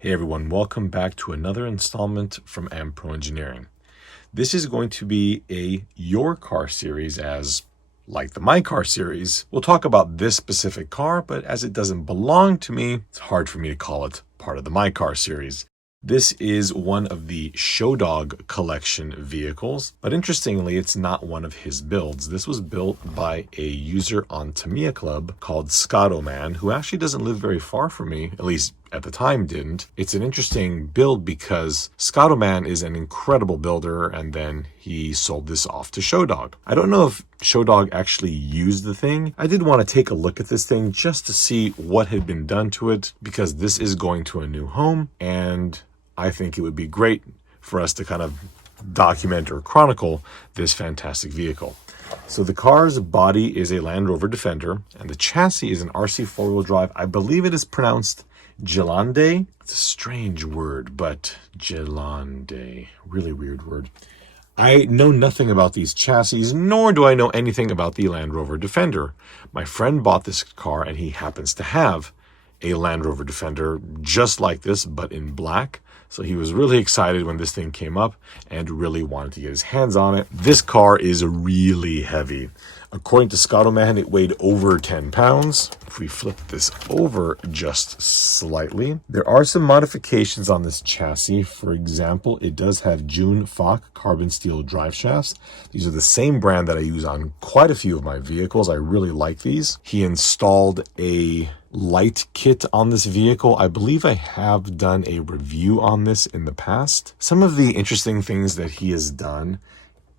Hey everyone, welcome back to another installment from Pro Engineering. This is going to be a Your Car series, as like the My Car series. We'll talk about this specific car, but as it doesn't belong to me, it's hard for me to call it part of the My Car series. This is one of the Shodog collection vehicles, but interestingly, it's not one of his builds. This was built by a user on Tamiya Club called Skottoman, who actually doesn't live very far from me, at least at the time didn't. It's an interesting build because Skottoman is an incredible builder, and then he sold this off to Shodog. I don't know if Shodog actually used the thing. I did want to take a look at this thing just to see what had been done to it, because this is going to a new home, and I think it would be great for us to kind of document or chronicle this fantastic vehicle. So the car's body is a Land Rover Defender, and the chassis is an RC4WD drive. I believe it is pronounced Gelande. It's a strange word, but Gelande, really weird word. I know nothing about these chassis, nor do I know anything about the Land Rover Defender. My friend bought this car, and he happens to have a Land Rover Defender just like this, but in black. So he was really excited when this thing came up and really wanted to get his hands on it. This car is really heavy. According to Skottoman, it weighed over 10 pounds. If we flip this over just slightly, there are some modifications on this chassis. For example, it does have June Falk carbon steel drive shafts. These are the same brand that I use on quite a few of my vehicles. I really like these. He installed a light kit on this vehicle. I believe I have done a review on this in the past. Some of the interesting things that he has done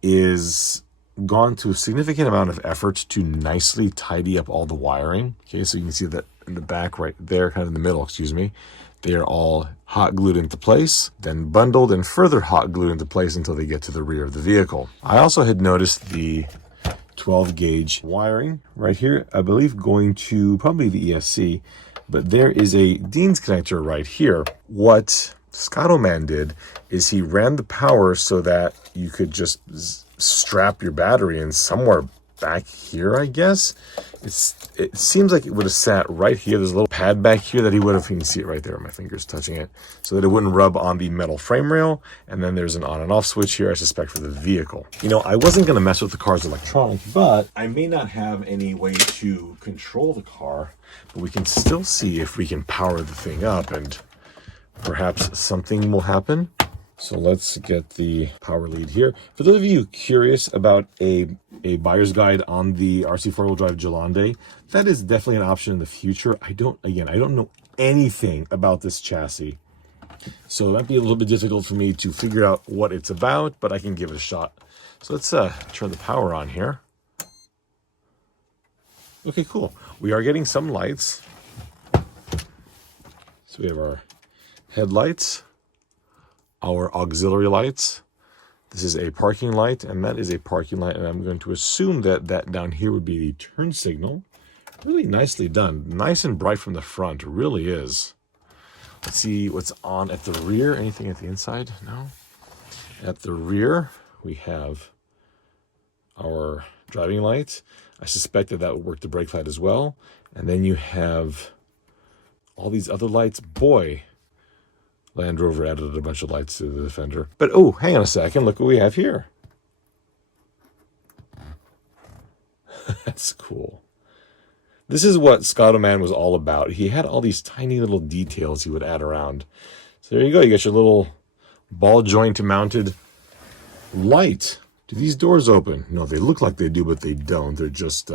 is gone to a significant amount of effort to nicely tidy up all the wiring. Okay, so you can see that in the back right there, kind of in the middle, excuse me, they are all hot glued into place, then bundled and further hot glued into place until they get to the rear of the vehicle. I also had noticed the 12 gauge wiring right here, I believe going to probably the ESC, but there is a Dean's connector right here. What Skottoman did is he ran the power so that you could just strap your battery in somewhere back here, I guess. It seems like it would have sat right here. There's a little pad back here that he would have, you can see it right there, my fingers touching it, so that it wouldn't rub on the metal frame rail. And then there's an on and off switch here, I suspect, for the vehicle. You know, I wasn't going to mess with the car's electronics, but I may not have any way to control the car, but we can still see if we can power the thing up and perhaps something will happen. So let's get the power lead here. For those of you curious about a buyer's guide on the RC4WD drive Gelande, that is definitely an option in the future. I don't know anything about this chassis, so it might be a little bit difficult for me to figure out what it's about, but I can give it a shot. So let's turn the power on here. Okay, cool. We are getting some lights. So we have our headlights, our auxiliary lights. This is a parking light, and that is a parking light, and I'm going to assume that that down here would be the turn signal. Really nicely done. Nice and bright from the front, it really is. Let's see what's on at the rear. Anything at the inside? No. At the rear, we have our driving light. I suspect that would work the brake light as well. And then you have all these other lights. Boy, Land Rover added a bunch of lights to the Defender. But oh, hang on a second. Look what we have here. That's cool. This is what Skottoman was all about. He had all these tiny little details he would add around. So there you go. You got your little ball joint mounted light. Do these doors open? No, they look like they do, but they don't. They're just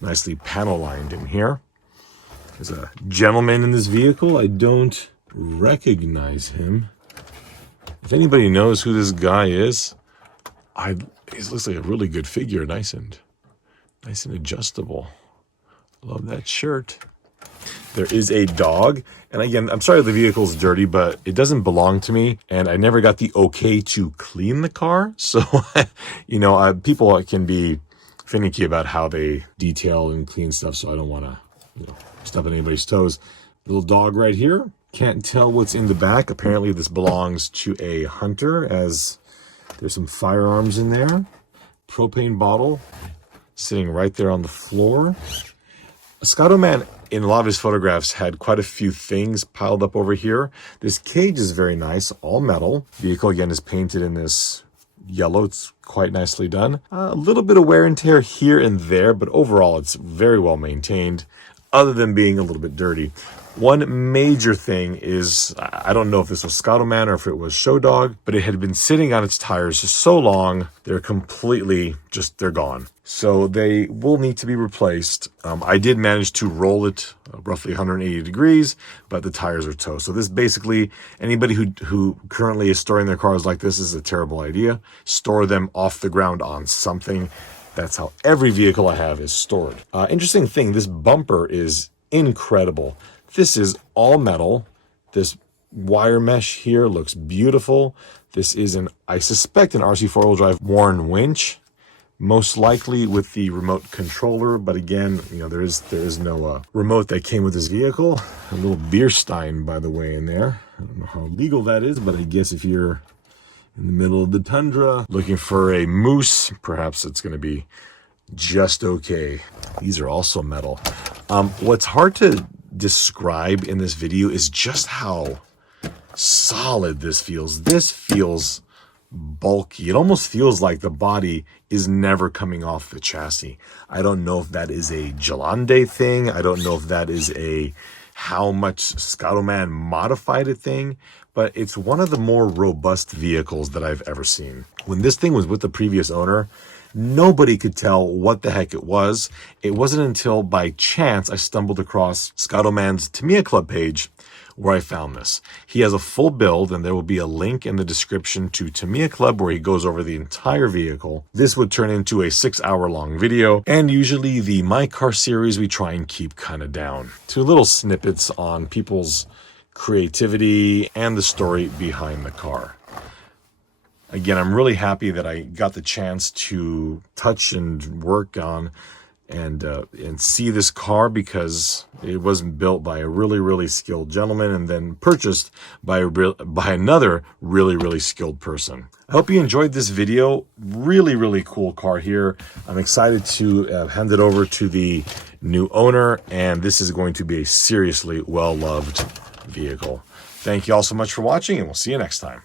nicely panel lined in here. There's a gentleman in this vehicle. I don't recognize him. If anybody knows who this guy is, he looks like a really good figure. Nice and adjustable. Love that shirt. There is a dog, and again, I'm sorry the vehicle's dirty, but it doesn't belong to me, and I never got the okay to clean the car. So, you know, people can be finicky about how they detail and clean stuff, so I don't want to, step on anybody's toes. Little dog right here. Can't tell what's in the back. Apparently this belongs to a hunter, as there's some firearms in there. Propane bottle sitting right there on the floor. Skottoman in a lot of his photographs, had quite a few things piled up over here. This cage is very nice, all metal. Vehicle, again, is painted in this yellow. It's quite nicely done. A little bit of wear and tear here and there, but overall, it's very well maintained, other than being a little bit dirty. One major thing is, I don't know if this was Skottoman or if it was Shodog, but it had been sitting on its tires so long, they're completely they're gone. So they will need to be replaced. I did manage to roll it roughly 180 degrees, but the tires are toast. So this basically, anybody who currently is storing their cars like this is a terrible idea. Store them off the ground on something. That's how every vehicle I have is stored. Interesting thing, this bumper is incredible. This is all metal. This wire mesh here looks beautiful. This is I suspect, an RC4WD drive worn winch, most likely with the remote controller. But again, there is no remote that came with this vehicle. A little beer stein, by the way, in there. I don't know how legal that is, but I guess if you're in the middle of the tundra looking for a moose, perhaps it's going to be just okay. These are also metal. What's hard to describe in this video is just how solid this feels. This feels bulky. It almost feels like the body is never coming off the chassis. I don't know if that is a Gelande thing. I don't know if that is how much Skottoman modified a thing, but it's one of the more robust vehicles that I've ever seen. When this thing was with the previous owner, nobody could tell what the heck it was. It wasn't until by chance I stumbled across Skottoman's Tamiya Club page where I found this. He has a full build, and there will be a link in the description to Tamiya Club where he goes over the entire vehicle. This would turn into a 6-hour-long video, and usually the My Car series we try and keep kind of down to little snippets on people's creativity and the story behind the car. Again, I'm really happy that I got the chance to touch and work on and see this car, because it wasn't built by a really, really skilled gentleman and then purchased by another really, really skilled person. I hope you enjoyed this video. Really, really cool car here. I'm excited to hand it over to the new owner, and this is going to be a seriously well-loved vehicle. Thank you all so much for watching, and we'll see you next time.